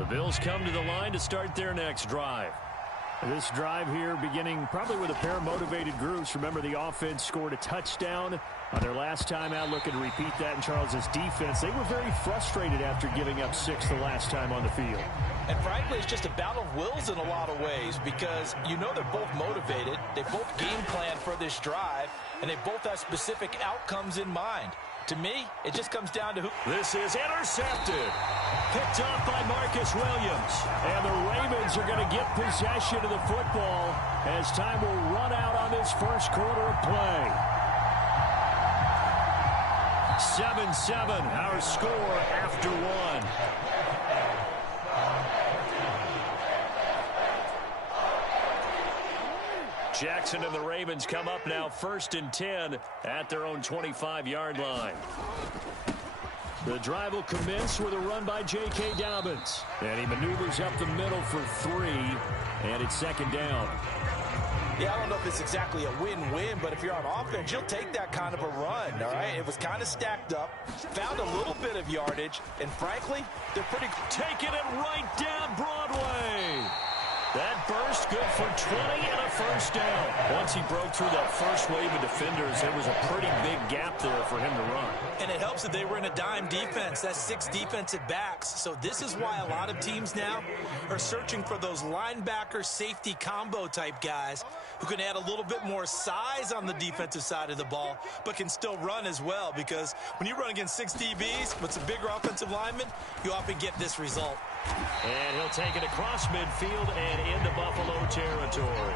The Bills come to the line to start their next drive. This drive here beginning probably with a pair of motivated groups. Remember, the offense scored a touchdown on their last time out, looking to repeat that in Charles' defense. They were very frustrated after giving up 6 the last time on the field. And frankly, it's just a battle of wills in a lot of ways because you know they're both motivated. They both game plan for this drive, and they both have specific outcomes in mind. To me, it just comes down to who. This is intercepted. Picked off by Marcus Williams. And the Ravens are going to get possession of the football as time will run out on this first quarter of play. 7-7, our score after one. Jackson and the Ravens come up now 1st and 10 at their own 25-yard line. The drive will commence with a run by J.K. Dobbins. And he maneuvers up the middle for 3, and it's 2nd down. Yeah, I don't know if it's exactly a win-win, but if you're on offense, you'll take that kind of a run, all right? It was kind of stacked up, found a little bit of yardage, and frankly, they're pretty. Taking it right down Broadway. That burst good for 20 and a 1st down. Once he broke through that first wave of defenders, there was a pretty big gap there for him to run. And it helps that they were in a dime defense. That's 6 defensive backs. So this is why a lot of teams now are searching for those linebacker safety combo type guys who can add a little bit more size on the defensive side of the ball, but can still run as well. Because when you run against 6 DBs with some bigger offensive linemen, you often get this result. And he'll take it across midfield and into Buffalo territory.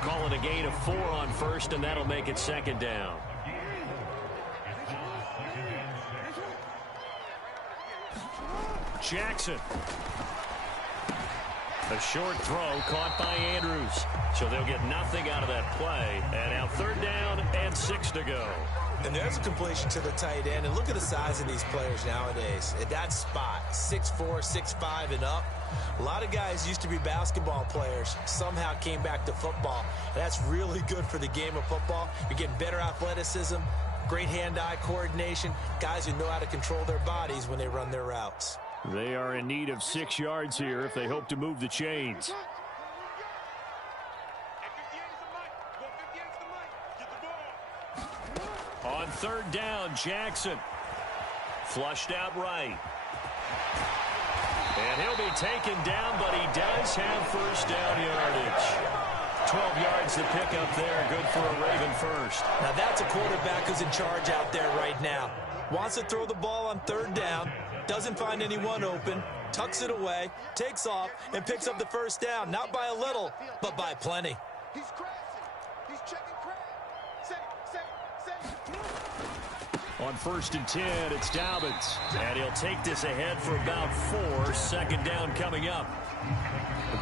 Calling a gain of 4 on 1st, and that'll make it 2nd down. Jackson. A short throw caught by Andrews. So they'll get nothing out of that play. And now 3rd down and 6 to go. And there's a completion to the tight end. And look at the size of these players nowadays. At that spot, 6'4", 6'5", and up. A lot of guys used to be basketball players. Somehow came back to football. And that's really good for the game of football. You're getting better athleticism, great hand-eye coordination, guys who know how to control their bodies when they run their routes. They are in need of 6 yards here if they hope to move the chains. On 3rd down, Jackson. Flushed out right. And he'll be taken down, but he does have 1st down yardage. 12 yards to pick up there. Good for a Raven first. Now that's a quarterback who's in charge out there right now. Wants to throw the ball on 3rd down. Doesn't find anyone open. Tucks it away. Takes off and picks up the 1st down. Not by a little, but by plenty. He's crashing. He's checking crash. On 1st and 10, it's Dobbins. And he'll take this ahead for about 4. 2nd down coming up.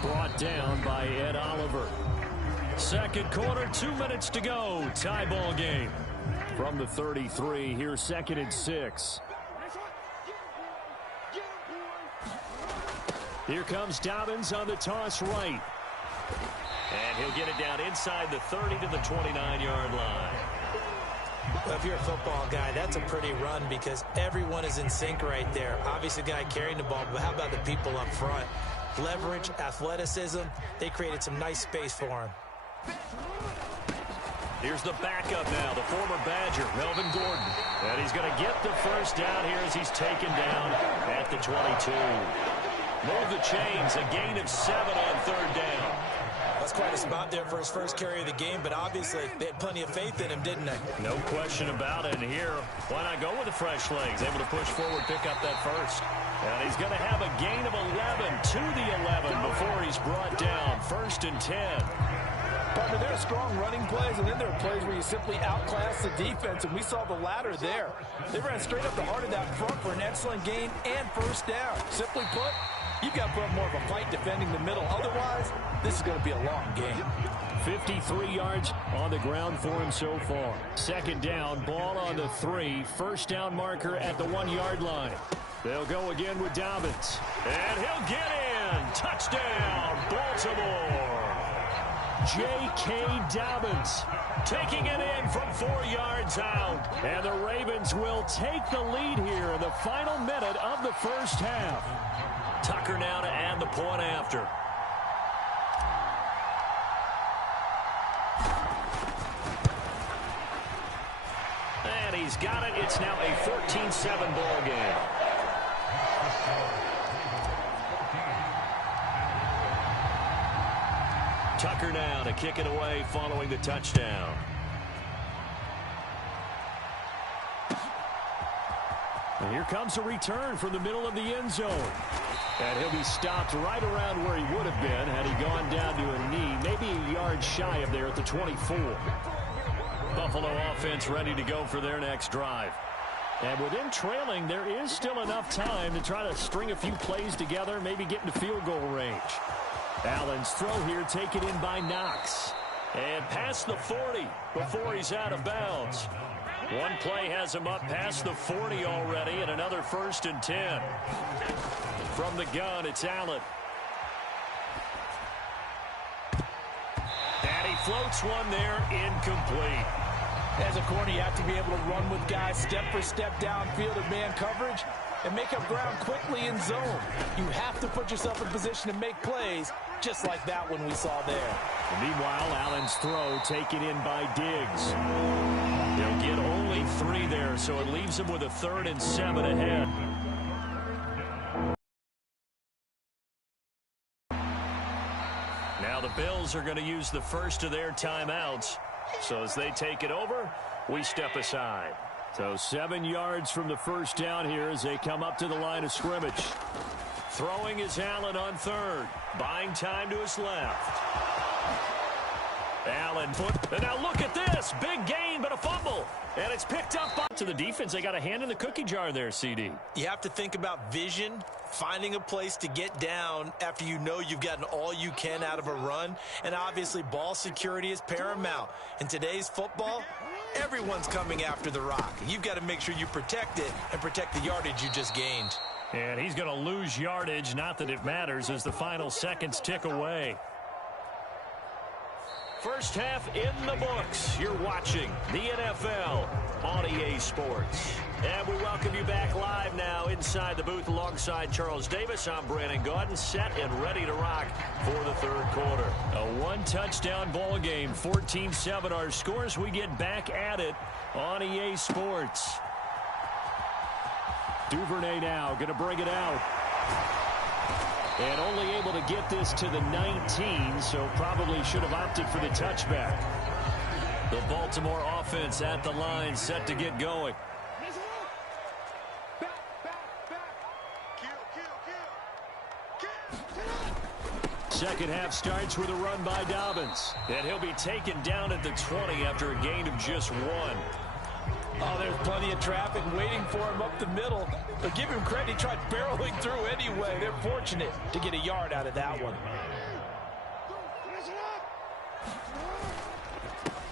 Brought down by Ed Oliver. 2nd quarter, 2 minutes to go. Tie ball game. From the 33, here's 2nd and 6. Here comes Dobbins on the toss right. And he'll get it down inside the 30 to the 29-yard line. Well, if you're a football guy, that's a pretty run because everyone is in sync right there. Obviously, the guy carrying the ball, but how about the people up front? Leverage, athleticism, they created some nice space for him. Here's the backup now, the former Badger, Melvin Gordon. And he's going to get the 1st down here as he's taken down at the 22. Move the chains, a gain of 7 on 3rd down. That's quite a spot there for his first carry of the game, but obviously they had plenty of faith in him, didn't they? No question about it. And here, why not go with the fresh legs? Able to push forward, pick up that 1st. And he's going to have a gain of 11 to the 11 before he's brought down. 1st and 10. Partner, there are strong running plays, and then there are plays where you simply outclass the defense, and we saw the latter there. They ran straight up the heart of that front for an excellent gain and 1st down. Simply put, you've got to put up more of a fight defending the middle. Otherwise, this is going to be a long game. 53 yards on the ground for him so far. 2nd down, ball on the 3. 1st down marker at the 1-yard line. They'll go again with Dobbins. And he'll get in. Touchdown, Baltimore. J.K. Dobbins taking it in from 4 yards out. And the Ravens will take the lead here in the final minute of the first half. Tucker now to add the point after. And he's got it. It's now a 14-7 ball game. Tucker now to kick it away following the touchdown. And here comes a return from the middle of the end zone. And he'll be stopped right around where he would have been had he gone down to a knee, maybe a yard shy of there at the 24. Buffalo offense ready to go for their next drive. And with him trailing, there is still enough time to try to string a few plays together, maybe get into field goal range. Allen's throw here taken in by Knox. And past the 40 before he's out of bounds. One play has him up past the 40 already, and another 1st and 10. From the gun, it's Allen. And he floats one there, incomplete. As a corner, you have to be able to run with guys step for step downfield in man coverage and make up ground quickly in zone. You have to put yourself in position to make plays, just like that one we saw there. And meanwhile, Allen's throw taken in by Diggs. They'll get only 3 there, so it leaves him with a 3rd and 7 ahead. Now the Bills are going to use the first of their timeouts. So as they take it over, we step aside. So 7 yards from the first down here as they come up to the line of scrimmage. Throwing is Allen on 3rd. Buying time to his left. Allen and now look at this. Big gain, but a fumble. And it's picked up to the defense. They got a hand in the cookie jar there, CD. You have to think about vision, finding a place to get down after you know you've gotten all you can out of a run. And obviously, ball security is paramount. In today's football, everyone's coming after the rock. You've got to make sure you protect it and protect the yardage you just gained. And he's going to lose yardage, not that it matters, as the final seconds tick away. First half in the books. You're watching the NFL on EA Sports. And we welcome you back live now inside the booth alongside Charles Davis. I'm Brandon Gaudin, set and ready to rock for the 3rd quarter. A 1-touchdown ball game, 14-7 our scores. We get back at it on EA Sports. Duvernay now going to bring it out. And only able to get this to the 19, so probably should have opted for the touchback. The Baltimore offense at the line, set to get going. Second half starts with a run by Dobbins. And he'll be taken down at the 20 after a gain of just 1. Oh, there's plenty of traffic waiting for him up the middle. But give him credit, he tried barreling through anyway. They're fortunate to get a yard out of that one.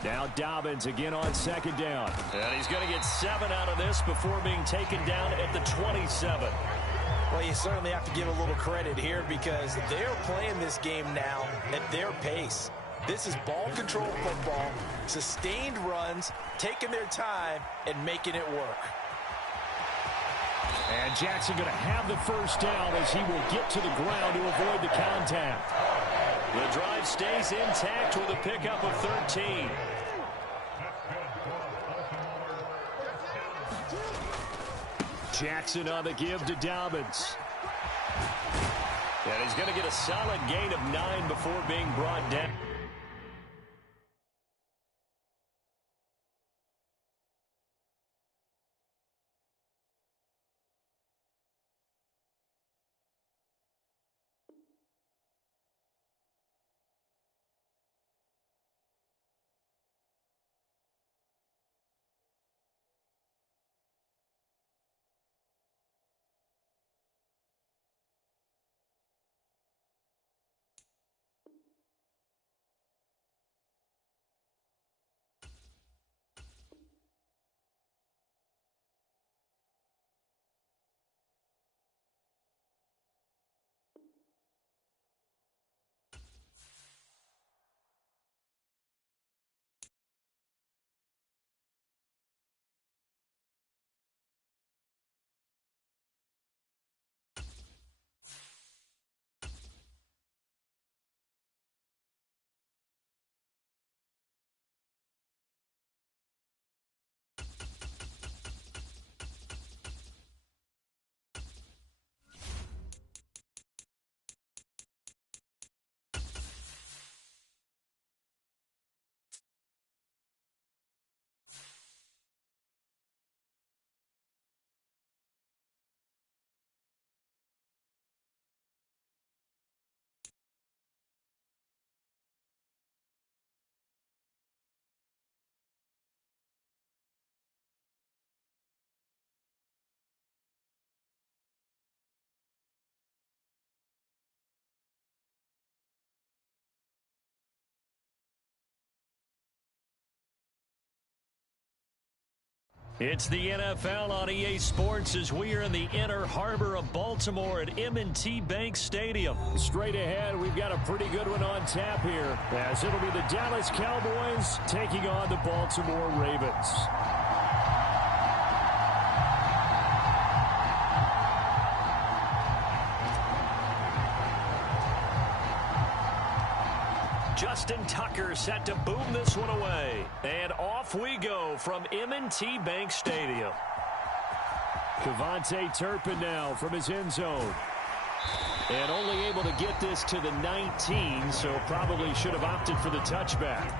Now Dobbins again on 2nd down. And he's going to get 7 out of this before being taken down at the 27. Well, you certainly have to give a little credit here because they're playing this game now at their pace. This is ball control football, sustained runs, taking their time, and making it work. And Jackson going to have the first down as he will get to the ground to avoid the contact. The drive stays intact with a pickup of 13. Jackson on the give to Dobbins. And he's going to get a solid gain of 9 before being brought down. It's the NFL on EA Sports as we are in the inner harbor of Baltimore at M&T Bank Stadium. Straight ahead, we've got a pretty good one on tap here, as it'll be the Dallas Cowboys taking on the Baltimore Ravens. Justin Tucker set to boom this one away. And off we go from M&T Bank Stadium. KaVontae Turpin now from his end zone. And only able to get this to the 19, so probably should have opted for the touchback.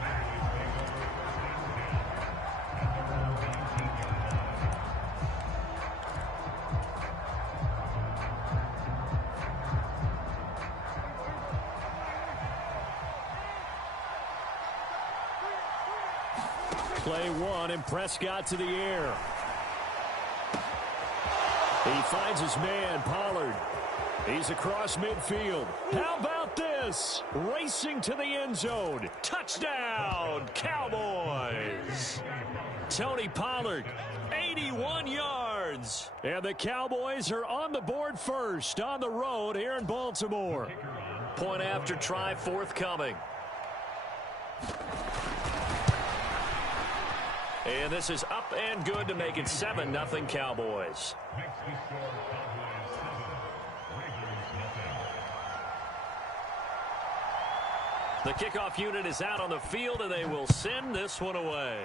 Play one, and Prescott to the air. He finds his man, Pollard. He's across midfield. How about this? Racing to the end zone. Touchdown, Cowboys. Tony Pollard, 81 yards. And the Cowboys are on the board first on the road here in Baltimore. Point after try forthcoming. And this is up and good to make it 7-0 Cowboys. The kickoff unit is out on the field, and they will send this one away.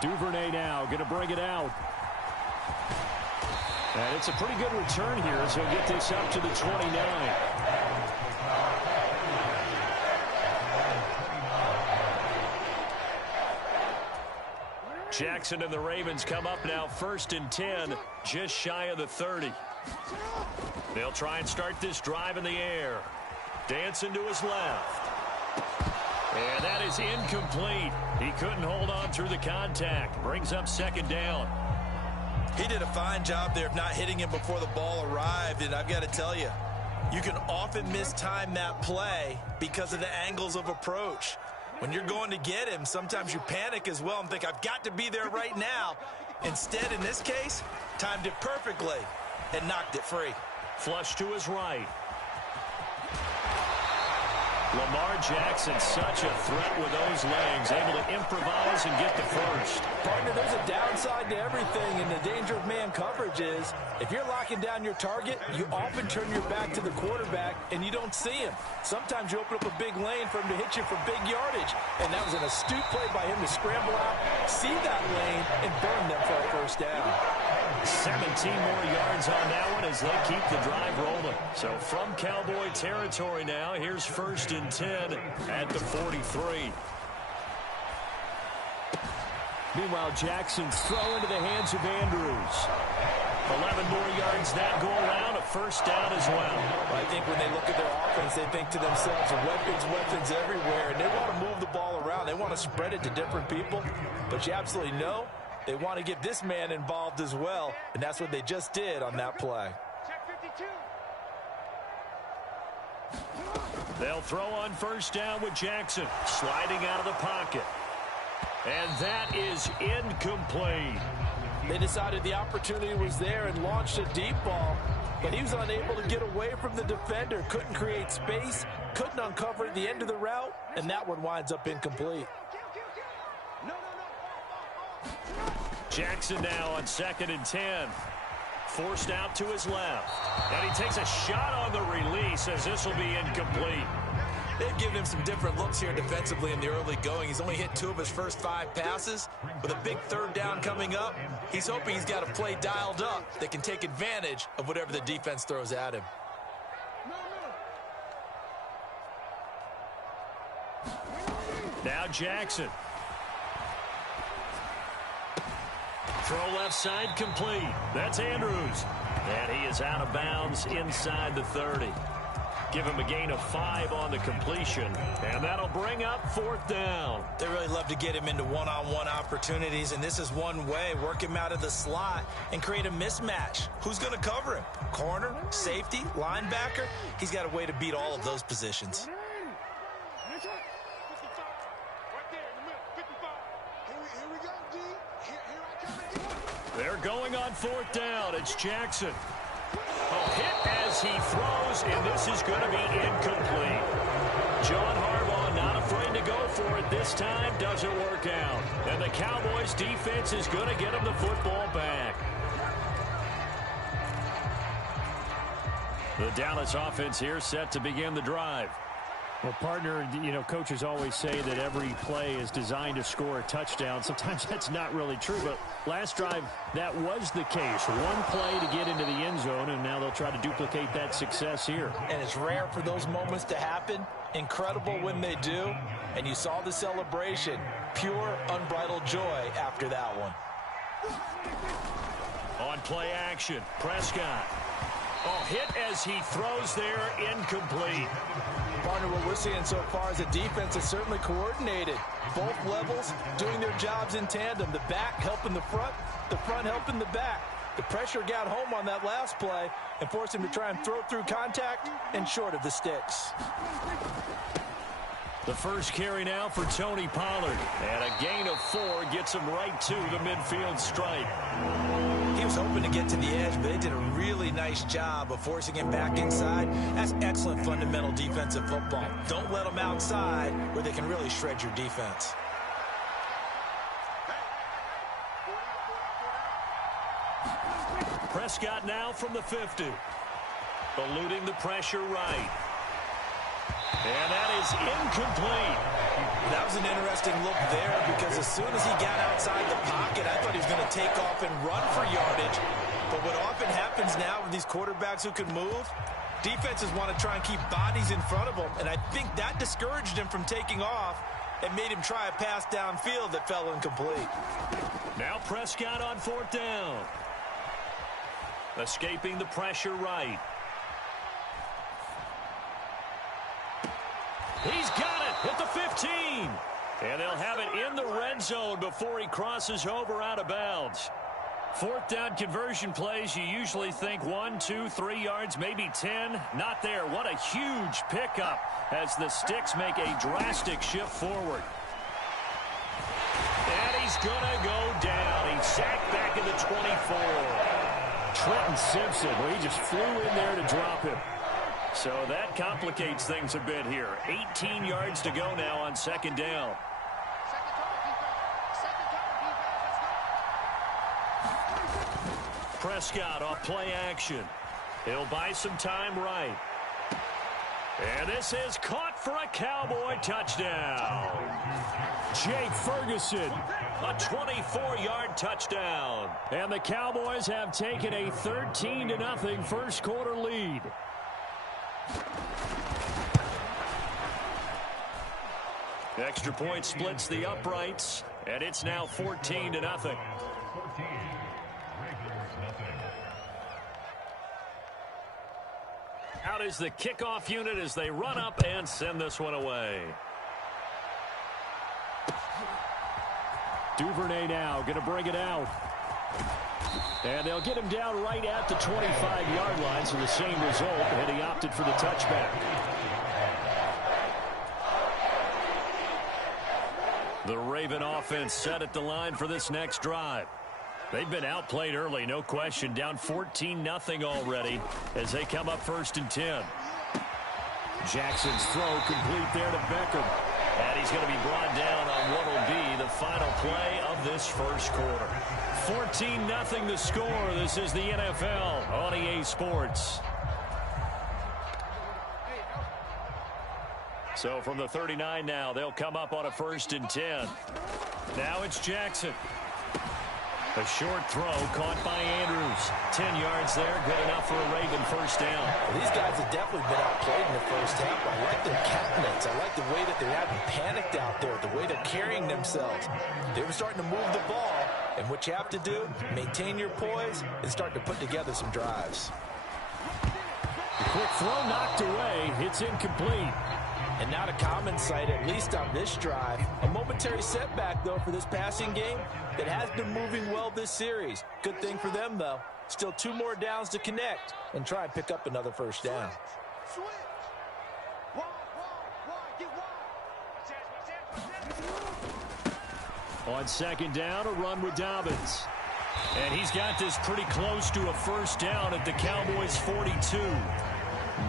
Duvernay now going to bring it out. And it's a pretty good return here as he'll get this up to the 29. Jackson and the Ravens come up now 1st and 10, just shy of the 30. They'll try and start this drive in the air. Dancing to his left. And that is incomplete. He couldn't hold on through the contact. Brings up 2nd down. He did a fine job there of not hitting him before the ball arrived, and I've got to tell you, you can often mistime that play because of the angles of approach. When you're going to get him, sometimes you panic as well and think, I've got to be there right now. Instead, in this case, timed it perfectly and knocked it free. Flush to his right. Lamar Jackson, such a threat with those legs, able to improvise and get the first. Partner, there's a downside to everything, and the danger of man coverage is if you're locking down your target, you often turn your back to the quarterback and you don't see him. Sometimes you open up a big lane for him to hit you for big yardage, and that was an astute play by him to scramble out, see that lane, and burn them for a first down. 17 more yards on that one as they keep the drive rolling. So from Cowboy territory now, here's 1st and 10 at the 43. Meanwhile, Jackson's throw into the hands of Andrews. 11 more yards that go around, a first down as well. I think when they look at their offense, they think to themselves, weapons everywhere, and they want to move the ball around. They want to spread it to different people, but you absolutely know they want to get this man involved as well, and that's what they just did on that play. They'll throw on first down with Jackson, sliding out of the pocket. And that is incomplete. They decided the opportunity was there and launched a deep ball, but he was unable to get away from the defender, couldn't create space, couldn't uncover the end of the route, and that one winds up incomplete. Jackson now on 2nd and 10. Forced out to his left. And he takes a shot on the release as this will be incomplete. They've given him some different looks here defensively in the early going. He's only hit 2 of his first 5 passes. With a big 3rd down coming up, he's hoping he's got a play dialed up that can take advantage of whatever the defense throws at him. Now Jackson. Throw left side complete. That's Andrews. And he is out of bounds inside the 30. Give him a gain of 5 on the completion. And that'll bring up 4th down. They really love to get him into one-on-one opportunities, and this is one way. Work him out of the slot and create a mismatch. Who's going to cover him? Corner, safety, linebacker? He's got a way to beat all of those positions. They're going on 4th down. It's Jackson. A hit as he throws, and this is going to be incomplete. John Harbaugh not afraid to go for it this time. Doesn't work out. And the Cowboys defense is going to get him the football back. The Dallas offense here set to begin the drive. Well, partner, you know, coaches always say that every play is designed to score a touchdown. Sometimes that's not really true, but last drive, that was the case. One play to get into the end zone, and now they'll try to duplicate that success here. And it's rare for those moments to happen. Incredible when they do. And you saw the celebration. Pure, unbridled joy after that one. On play action, Prescott. Oh, hit as he throws there, incomplete. Partner, what we're seeing so far is the defense is certainly coordinated. Both levels doing their jobs in tandem. The back helping the front helping the back. The pressure got home on that last play and forced him to try and throw through contact and short of the sticks. The first carry now for Tony Pollard. And a gain of 4 gets him right to the midfield stripe. He was hoping to get to the edge, but they did a really nice job of forcing him back inside. That's excellent fundamental defensive football. Don't let them outside where they can really shred your defense. Prescott now from the 50. Eluding the pressure right. And that is incomplete. That was an interesting look there because as soon as he got outside the pocket, I thought he was going to take off and run for yardage. But what often happens now with these quarterbacks who can move, defenses want to try and keep bodies in front of them. And I think that discouraged him from taking off and made him try a pass downfield that fell incomplete. Now Prescott on 4th down. Escaping the pressure right. He's got it at the 15. And they'll have it in the red zone before he crosses over out of bounds. 4th down conversion plays, you usually think 1, 2, 3 yards, maybe 10. Not there. What a huge pickup as the Sticks make a drastic shift forward. And he's going to go down. He's sacked back in the 24. Trenton Simpson, well, he just flew in there to drop him. So that complicates things a bit here. 18 yards to go now on 2nd down. Prescott off play action. He'll buy some time right. And this is caught for a Cowboy touchdown. Jake Ferguson. A 24-yard touchdown. And the Cowboys have taken a 13-0 first quarter lead. Extra point splits the uprights, and it's now 14-0. Out is the kickoff unit as they run up and send this one away. Duvernay now going to bring it out. And they'll get him down right at the 25-yard line, so the same result, and he opted for the touchback. The Raven offense set at the line for this next drive. They've been outplayed early, no question. Down 14-0 already as they come up 1st and 10. Jackson's throw complete there to Beckham. And he's going to be brought down on what will be the final play of this first quarter. 14-0 the score. This is the NFL on EA Sports. So from the 39 now, they'll come up on a 1st and 10. Now it's Jackson. A short throw caught by Andrews. 10 yards there, good enough for a Raven first down. Well, these guys have definitely been outplayed in the first half. I like their countenance. I like the way that they haven't panicked out there, the way they're carrying themselves. They were starting to move the ball, and what you have to do, maintain your poise and start to put together some drives. The quick throw knocked away. It's incomplete. And not a common sight, at least on this drive. A momentary setback, though, for this passing game that has been moving well this series. Good thing for them, though. Still 2 more downs to connect and try and pick up another first down. On 2nd down, a run with Dobbins. And he's got this pretty close to a first down at the Cowboys' 42.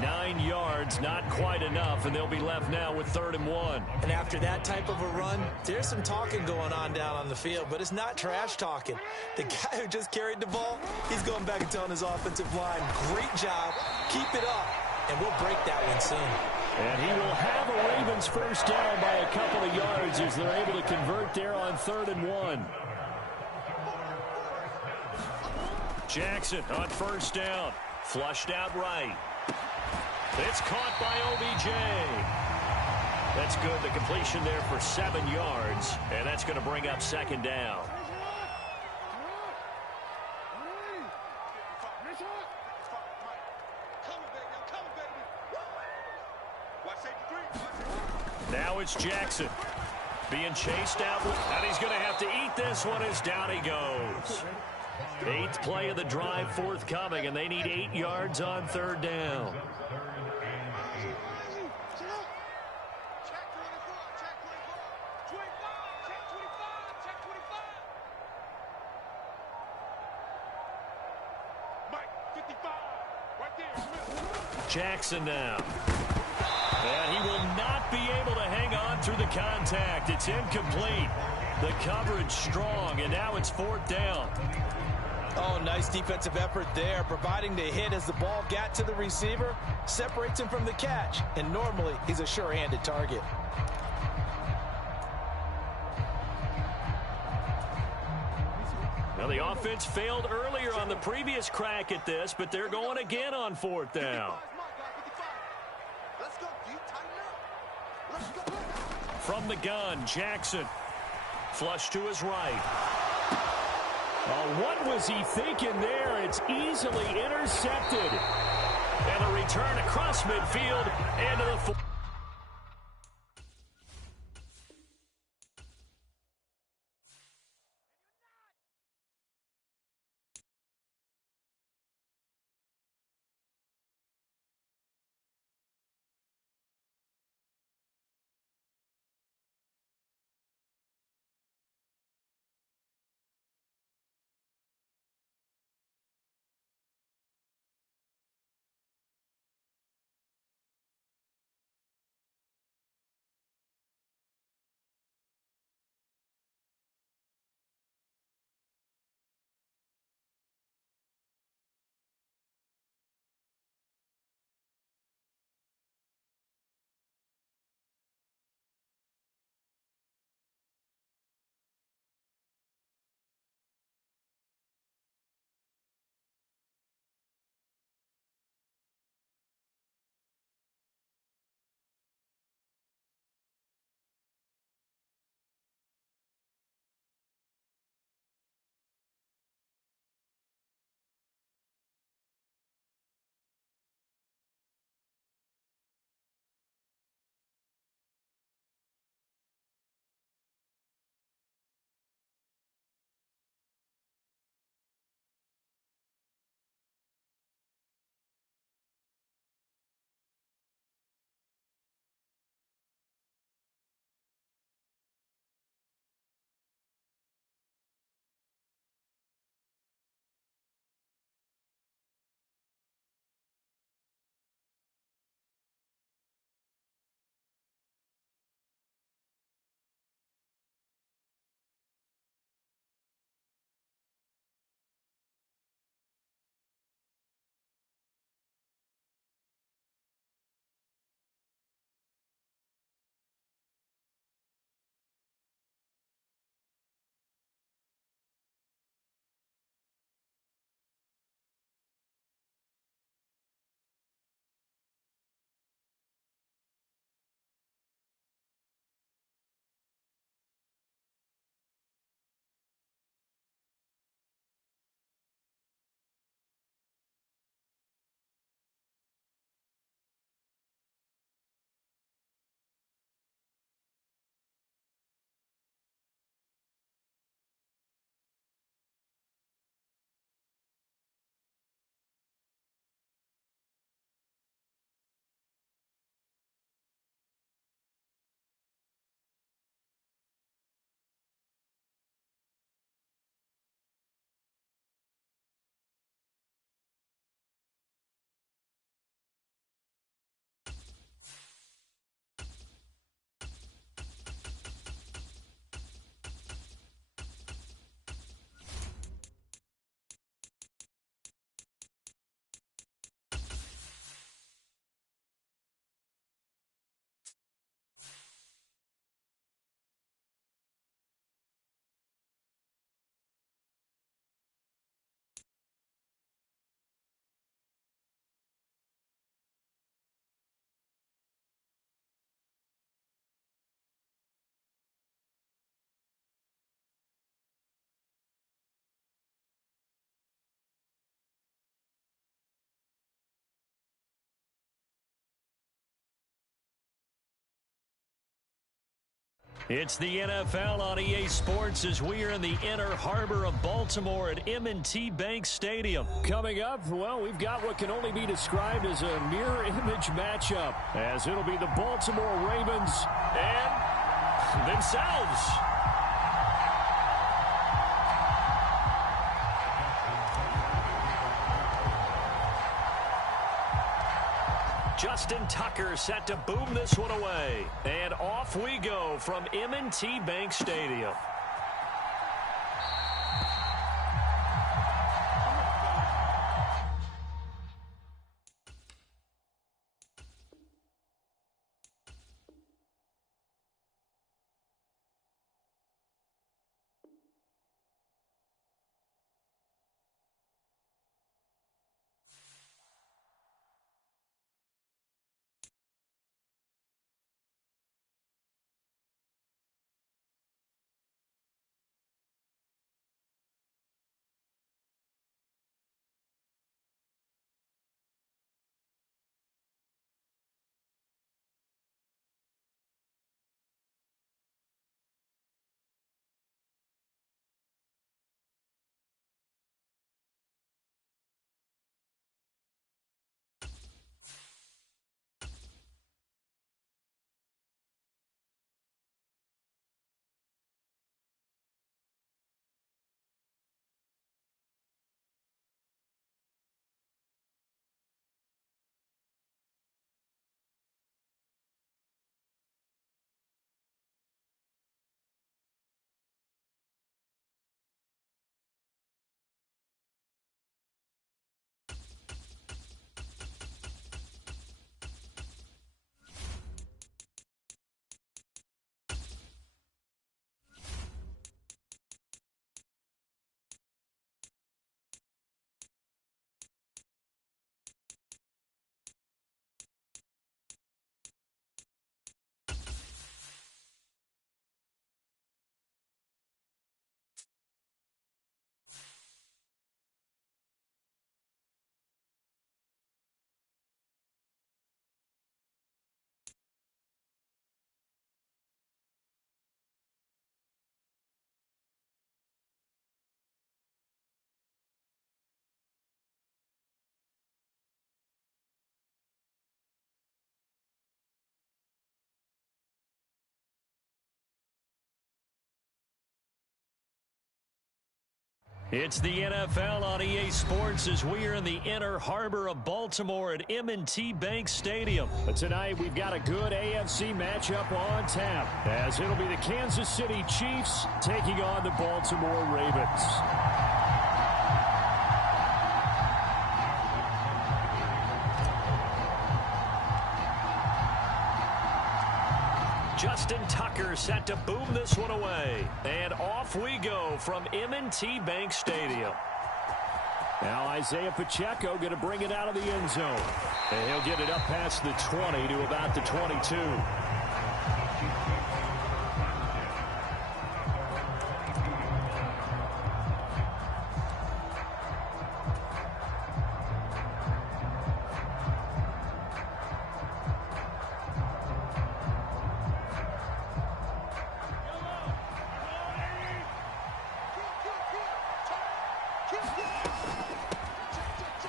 9 yards, not quite enough, and they'll be left now with 3rd and 1. And after that type of a run, there's some talking going on down on the field, but it's not trash talking. The guy who just carried the ball, he's going back and telling his offensive line, great job, keep it up, and we'll break that one soon. And he will have a Ravens first down by a couple of yards as they're able to convert there on 3rd and 1. Jackson on first down, flushed out right. It's caught by OBJ. That's good. The completion there for 7 yards, and that's going to bring up 2nd down. Now it's Jackson being chased out, and he's going to have to eat this one as down he goes. 8th play of the drive forthcoming, and they need 8 yards on 3rd down. Jackson now. And he will not be able to hang on through the contact. It's incomplete. The coverage strong, and now it's 4th down. Oh, nice defensive effort there, providing the hit as the ball got to the receiver, separates him from the catch, and normally he's a sure-handed target. Now, the offense failed earlier on the previous crack at this, but they're going again on 4th down. From the gun, Jackson. Flush to his right. What was he thinking there? It's easily intercepted. And a return across midfield into the It's the NFL on EA Sports as we are in the inner harbor of Baltimore at M&T Bank Stadium. Coming up, well, we've got what can only be described as a mirror image matchup, as it'll be the Baltimore Ravens and themselves. Justin Tucker set to boom this one away. And off we go from M&T Bank Stadium. It's the NFL on EA Sports as we are in the inner harbor of Baltimore at M&T Bank Stadium. But tonight we've got a good AFC matchup on tap, as it'll be the Kansas City Chiefs taking on the Baltimore Ravens. Justin Tucker set to boom this one away. And off we go from M&T Bank Stadium. Now Isaiah Pacheco going to bring it out of the end zone. And he'll get it up past the 20 to about the 22.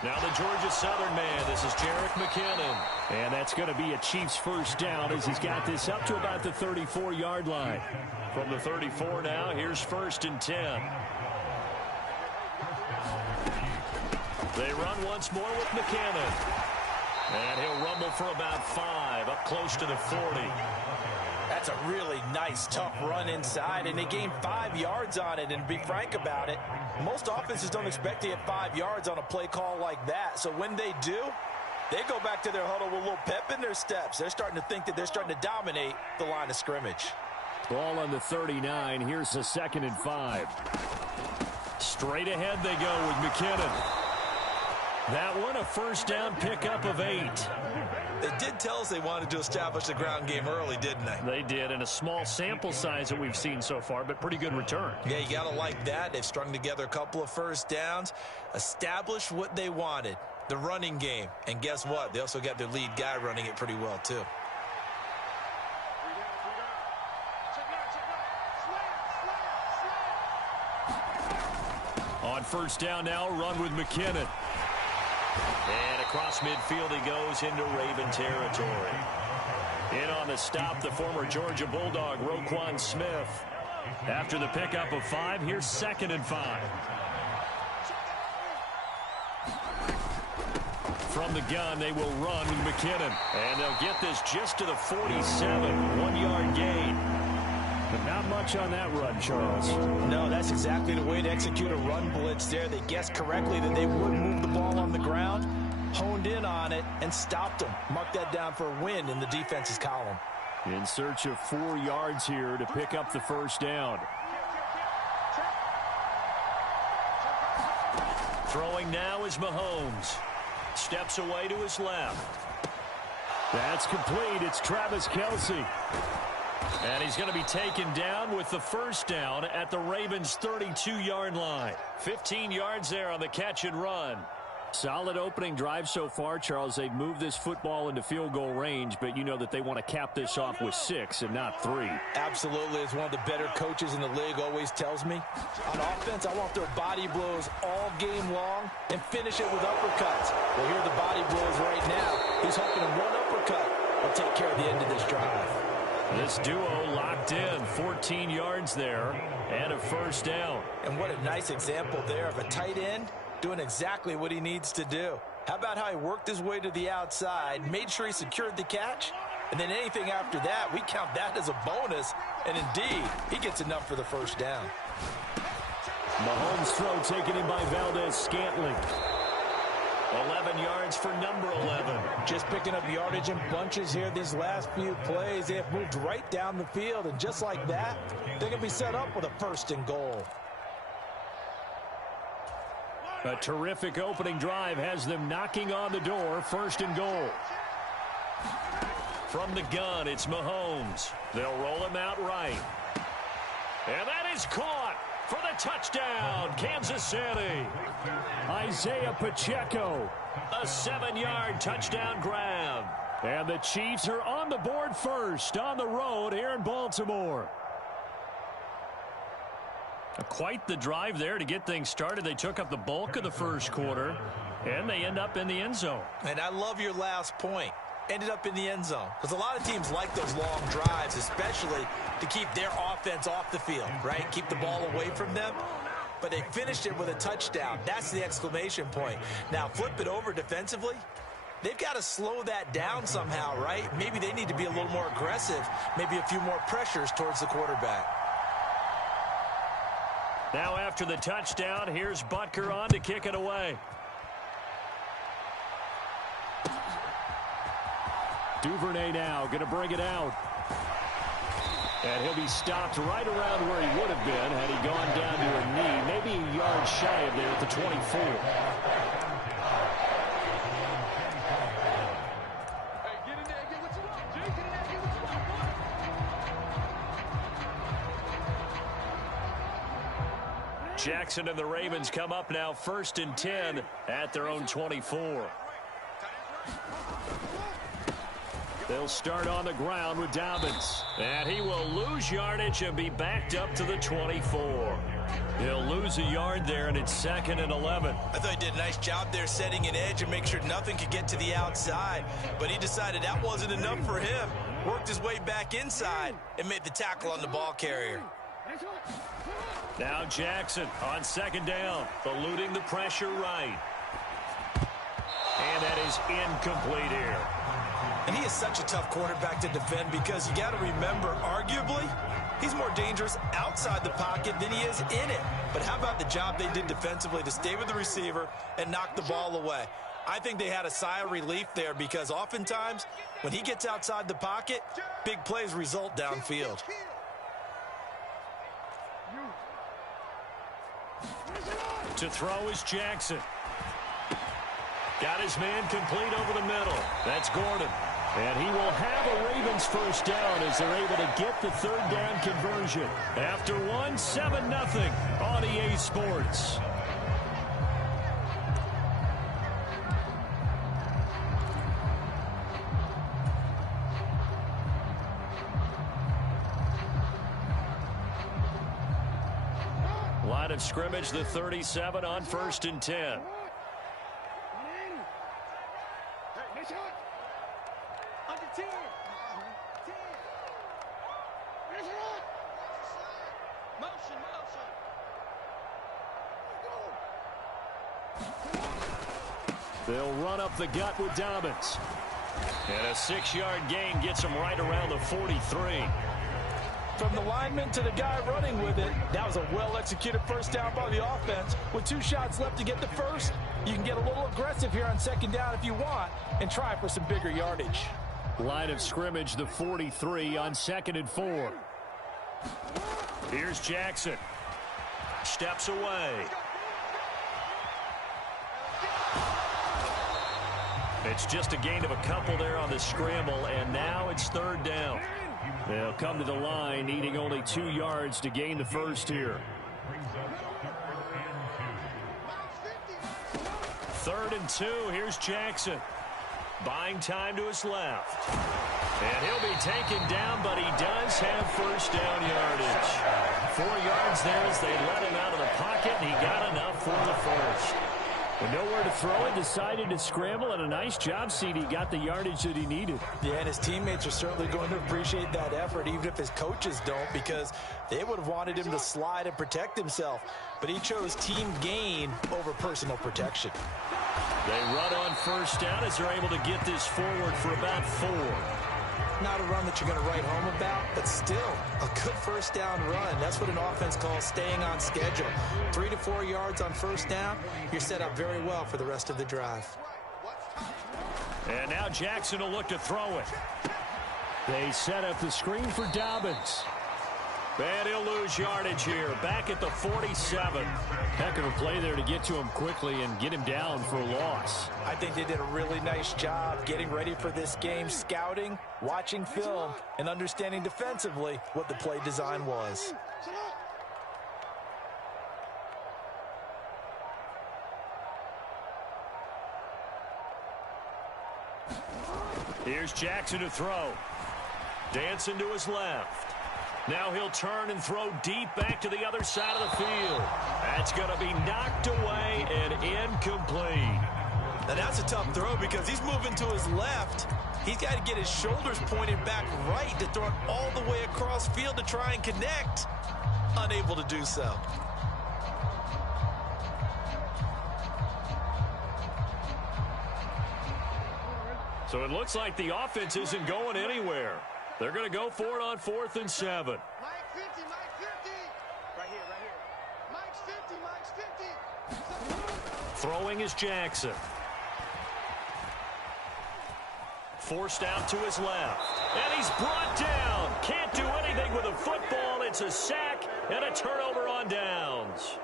Now the Georgia Southern man, this is Jerick McKinnon. And that's going to be a Chiefs first down as he's got this up to about the 34-yard line. From the 34 now, here's 1st and 10. They run once more with McKinnon. And he'll rumble for about 5, up close to the 40. That's a really nice, tough run inside, and they gained 5 yards on it. And to be frank about it, most offenses don't expect to get 5 yards on a play call like that. So when they do, they go back to their huddle with a little pep in their steps. They're starting to think that they're starting to dominate the line of scrimmage. Ball on the 39. Here's the 2nd and 5. Straight ahead they go with McKinnon. That one a first down pickup of 8. They did tell us they wanted to establish the ground game early, didn't they? They did, and a small sample size that we've seen so far, but pretty good return. Yeah, you got to like that. They've strung together a couple of first downs, established what they wanted, the running game. And guess what? They also got their lead guy running it pretty well, too. On first down now, run with McKinnon. And across midfield he goes into Raven territory. In on the stop, the former Georgia Bulldog, Roquan Smith. After the pickup of 5, here's 2nd and 5. From the gun, they will run with McKinnon. And they'll get this just to the 47. 1-yard gain. But not much on that run, Charles. No, that's exactly the way to execute a run blitz there. They guessed correctly that they would move the ball on the ground, honed in on it, and stopped them. Mark that down for a win in the defense's column. In search of 4 yards here to pick up the first down. Throwing now is Mahomes. Steps away to his left. That's complete. It's Travis Kelce. And he's going to be taken down with the first down at the Ravens' 32-yard line. 15 yards there on the catch and run. Solid opening drive so far, Charles. They've moved this football into field goal range, but you know that they want to cap this off with 6 and not 3. Absolutely. As one of the better coaches in the league always tells me, on offense, I want their body blows all game long and finish it with uppercuts. Well, here are the body blows right now. He's hoping one uppercut will take care of the end of this drive. This duo locked in, 14 yards there, and a first down. And what a nice example there of a tight end doing exactly what he needs to do. How about how he worked his way to the outside, made sure he secured the catch, and then anything after that, we count that as a bonus, and indeed, he gets enough for the first down. Mahomes' throw taken in by Valdez-Scantling. 11 yards for number 11. Just picking up yardage in bunches here these last few plays. They have moved right down the field, and just like that, they're going to be set up with a 1st and goal. A terrific opening drive has them knocking on the door. 1st and goal. From the gun, it's Mahomes. They'll roll him out right. And that is caught for the touchdown, Kansas City. Isaiah Pacheco. A 7-yard touchdown grab. And the Chiefs are on the board first on the road here in Baltimore. Quite the drive there to get things started. They took up the bulk of the first quarter, and they end up in the end zone. And I love your last point. Ended up in the end zone. Because a lot of teams like those long drives, especially to keep their offense off the field, right? Keep the ball away from them. But they finished it with a touchdown. That's the exclamation point. Now, flip it over defensively. They've got to slow that down somehow, right? Maybe they need to be a little more aggressive. Maybe a few more pressures towards the quarterback. Now after the touchdown, here's Butker on to kick it away. Duvernay now going to bring it out. And he'll be stopped right around where he would have been had he gone down to a knee. Maybe a yard shy of there at the 24. Jackson and the Ravens come up now 1st and 10 at their own 24. They'll start on the ground with Dobbins. And he will lose yardage and be backed up to the 24. He'll lose a yard there, and it's 2nd and 11. I thought he did a nice job there setting an edge and make sure nothing could get to the outside. But he decided that wasn't enough for him. Worked his way back inside and made the tackle on the ball carrier. Now Jackson on 2nd down, eluding the pressure right. And that is incomplete here. And he is such a tough quarterback to defend because you got to remember, arguably, he's more dangerous outside the pocket than he is in it. But how about the job they did defensively to stay with the receiver and knock the ball away? I think they had a sigh of relief there because oftentimes when he gets outside the pocket, big plays result downfield. To throw is Jackson. Got his man complete over the middle. That's Gordon. And he will have a Ravens first down as they're able to get the 3rd down conversion. After 7-0 on EA Sports. Line of scrimmage, the 37 on 1st and 10. They'll run up the gut with Dobbins. And a 6-yard gain gets him right around the 43. From the lineman to the guy running with it, that was a well-executed first down by the offense. With 2 shots left to get the first, you can get a little aggressive here on 2nd down if you want and try for some bigger yardage. Line of scrimmage, the 43 on 2nd and 4. Here's Jackson. Steps away. It's just a gain of a couple there on the scramble, and now it's 3rd down. They'll come to the line, needing only 2 yards to gain the first here. 3rd and 2. Here's Jackson. Buying time to his left. And he'll be taken down, but he does have first down yardage. 4 yards there as they let him out of the pocket, and he got enough for the first. With nowhere to throw it, decided to scramble, and a nice job, CD. Got the yardage that he needed. Yeah, and his teammates are certainly going to appreciate that effort, even if his coaches don't, because they would have wanted him to slide and protect himself. But he chose team gain over personal protection. They run on first down as they're able to get this forward for about 4. Not a run that you're going to write home about, but still a good first down run. That's what an offense calls staying on schedule. 3 to 4 yards on first down, you're set up very well for the rest of the drive. And now Jackson will look to throw it. They set up the screen for Dobbins. And he'll lose yardage here, back at the 47. Heck of a play there to get to him quickly and get him down for a loss. I think they did a really nice job getting ready for this game, scouting, watching film, and understanding defensively what the play design was. Here's Jackson to throw. Dancing to his left. Now he'll turn and throw deep back to the other side of the field. That's going to be knocked away and incomplete. Now that's a tough throw because he's moving to his left. He's got to get his shoulders pointed back right to throw it all the way across field to try and connect. Unable to do so. So it looks like the offense isn't going anywhere. They're going to go for it on 4th and 7. Mike 50, Mike 50. Right here, right here. Mike's 50, Mike's 50. Throwing is Jackson. Forced out to his left. And he's brought down. Can't do anything with a football. It's a sack and a turnover on downs.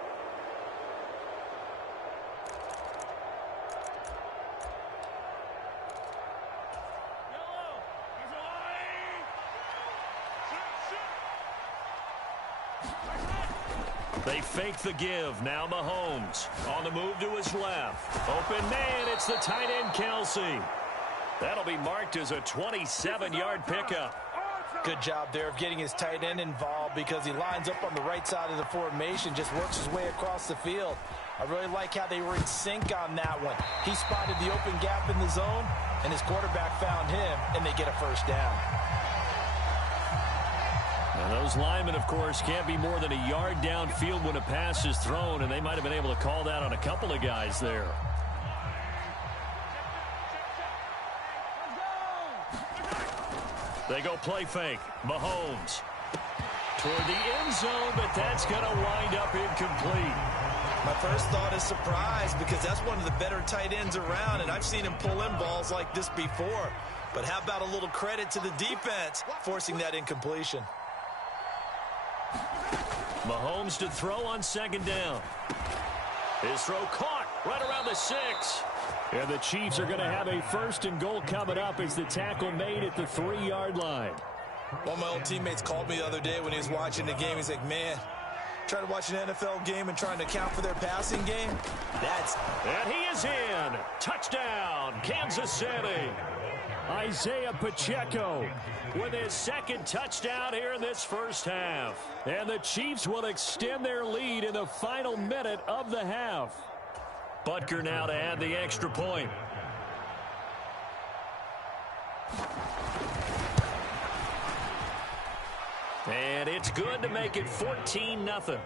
They fake the give. Now Mahomes on the move to his left. Open man, it's the tight end Kelsey. That'll be marked as a 27-yard pickup. Good job there of getting his tight end involved because he lines up on the right side of the formation, just works his way across the field. I really like how they were in sync on that one. He spotted the open gap in the zone, and his quarterback found him, and they get a first down. Now those linemen, of course, can't be more than a yard downfield when a pass is thrown, and they might have been able to call that on a couple of guys there. They go play fake. Mahomes toward the end zone, but that's going to wind up incomplete. My first thought is surprise because that's one of the better tight ends around, and I've seen him pull in balls like this before. But how about a little credit to the defense forcing that incompletion? Mahomes to throw on 2nd down. His throw caught right around the 6. And the Chiefs are going to have a 1st and goal coming up as the tackle made at the 3-yard line. One of my old teammates called me the other day when he was watching the game. He's like, man, trying to watch an NFL game and trying to account for their passing game? And he is in. Touchdown, Kansas City. Isaiah Pacheco with his second touchdown here in this first half. And the Chiefs will extend their lead in the final minute of the half. Butker now to add the extra point. And it's good to make it 14-0.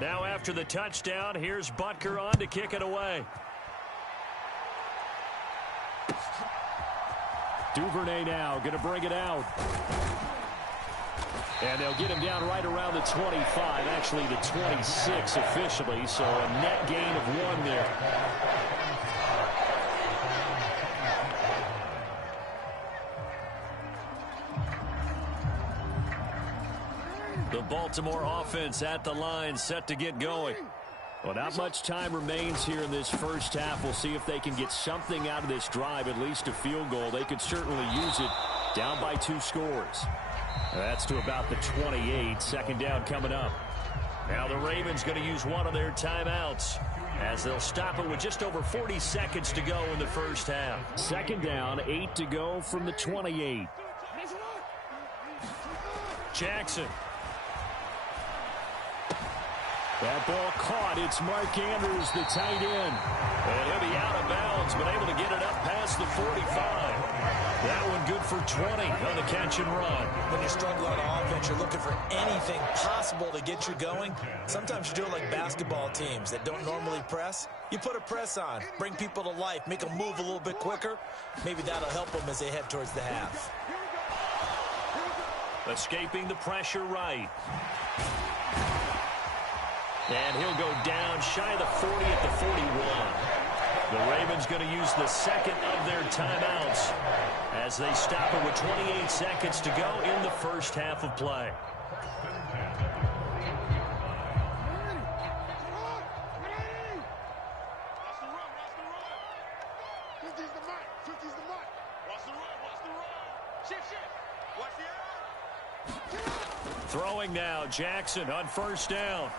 Now after the touchdown, here's Butker on to kick it away. Duvernay now going to bring it out. And they'll get him down right around the 25, actually the 26 officially, so a net gain of 1 there. The Baltimore offense at the line, set to get going. Well, not much time remains here in this first half. We'll see if they can get something out of this drive, at least a field goal. They could certainly use it down by 2 scores. That's to about the 28. Second down coming up. Now the Ravens going to use one of their timeouts as they'll stop it with just over 40 seconds to go in the first half. Second down, 8 to go from the 28. Jackson. That ball caught. It's Mark Andrews, the tight end. And he'll be out of bounds, but able to get it up past the 45. That one good for 20 on the catch and run. When you struggle on offense, you're looking for anything possible to get you going. Sometimes you do it like basketball teams that don't normally press. You put a press on, bring people to life, make them move a little bit quicker. Maybe that'll help them as they head towards the half. Escaping the pressure right. And he'll go down shy of the 40 at the 41. The Ravens going to use the second of their timeouts as they stop it with 28 seconds to go in the first half of play. Throwing now, Jackson on first down.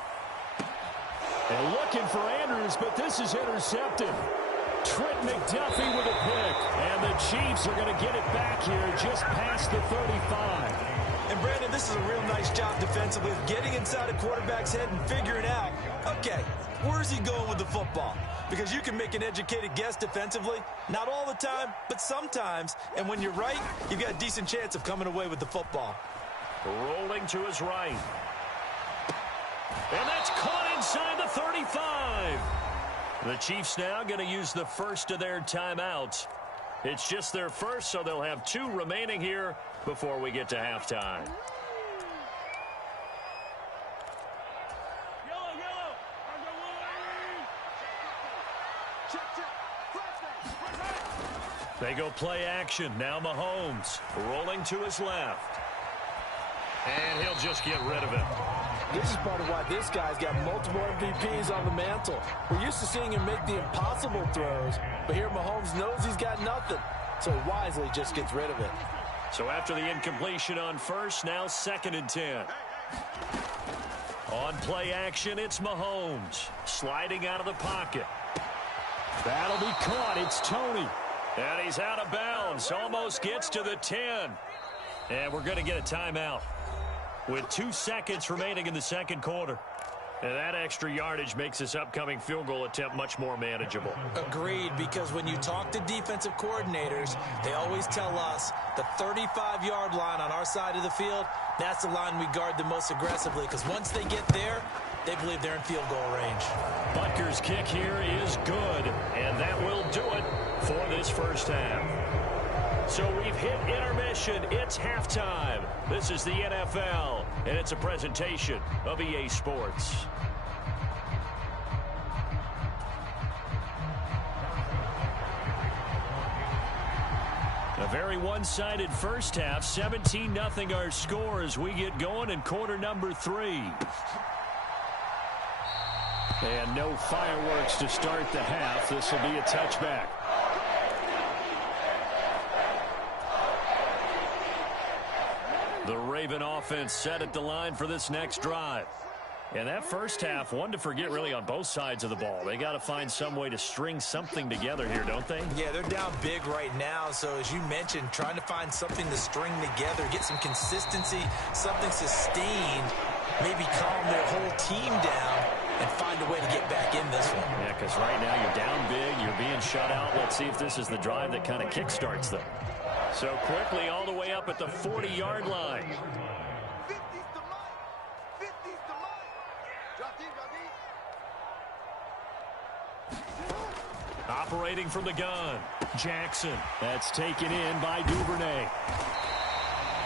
And looking for Andrews, but this is intercepted. Trent McDuffie with a pick. And the Chiefs are going to get it back here just past the 35. And Brandon, this is a real nice job defensively of getting inside a quarterback's head and figuring out, okay, where's he going with the football? Because you can make an educated guess defensively. Not all the time, but sometimes. And when you're right, you've got a decent chance of coming away with the football. Rolling to his right. And that's caught inside the 35. The Chiefs now going to use the first of their timeouts. It's just their first, so they'll have 2 remaining here before we get to halftime. They go play action. Now Mahomes rolling to his left. And he'll just get rid of it. This is part of why this guy's got multiple MVPs on the mantle. We're used to seeing him make the impossible throws, but here Mahomes knows he's got nothing, so he wisely just gets rid of it. So after the incompletion on first, now 2nd and 10. On play action, it's Mahomes sliding out of the pocket. That'll be caught. It's Tony. And he's out of bounds. Almost gets to the 10. And we're going to get a timeout with 2 seconds remaining in the second quarter. And that extra yardage makes this upcoming field goal attempt much more manageable. Agreed, because when you talk to defensive coordinators, they always tell us the 35-yard line on our side of the field, that's the line we guard the most aggressively, because once they get there, they believe they're in field goal range. Butker's kick here is good, and that will do it for this first half. So we've hit intermission. It's halftime. This is the NFL, and it's a presentation of EA Sports. A very one-sided first half. 17-0 our score as we get going in quarter number 3. And no fireworks to start the half. This will be a touchback. The Raven offense set at the line for this next drive. And that first half, one to forget really on both sides of the ball. They got to find some way to string something together here, don't they? Yeah, they're down big right now. So as you mentioned, trying to find something to string together, get some consistency, something sustained, maybe calm their whole team down and find a way to get back in this one. Yeah, because right now you're down big, you're being shut out. Let's see if this is the drive that kind of kickstarts them. So quickly all the way up at the 40-yard line. 50's the mic. 50's the mic. Drop deep, drop deep. Operating from the gun, Jackson. That's taken in by Duvernay.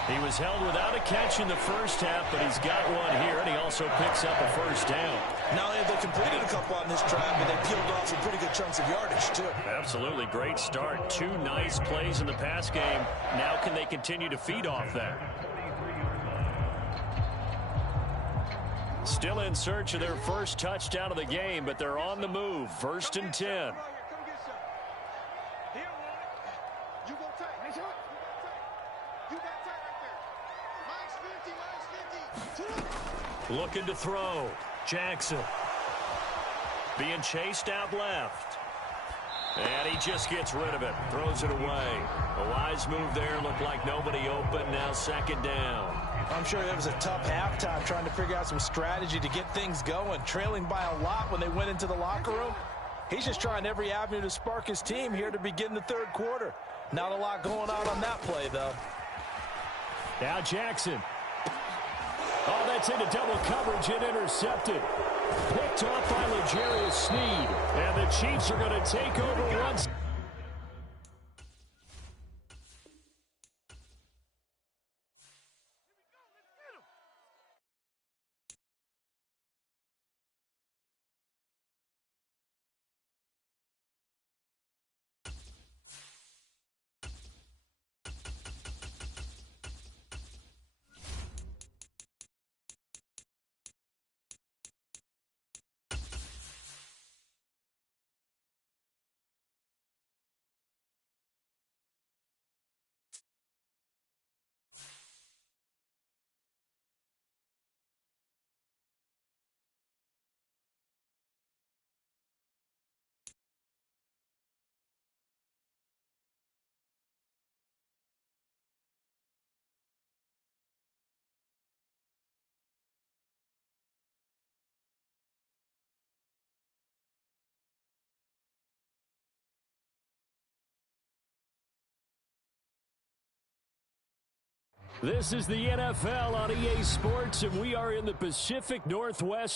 He was held without a catch in the first half, but he's got one here, and he also picks up a first down. Not only have they completed a couple on this drive, but they peeled off some pretty good chunks of yardage, too. Absolutely great start. 2 nice plays in the pass game. Now can they continue to feed off that? Still in search of their first touchdown of the game, but they're on the move. 1st and 10. Come get some. Here, you go tight. You got tight right there. Mike's 50, Mike's 50. Looking to throw. Jackson. Being chased out left. And he just gets rid of it. Throws it away. A wise move there. Looked like nobody open. Now 2nd down. I'm sure it was a tough halftime trying to figure out some strategy to get things going. Trailing by a lot when they went into the locker room. He's just trying every avenue to spark his team here to begin the 3rd quarter. Not a lot going on that play, though. Now Jackson. Oh, that's into double coverage and intercepted. Picked off by L'Jarius Sneed. And the Chiefs are going to take over once. This is the NFL on EA Sports, and we are in the Pacific Northwest.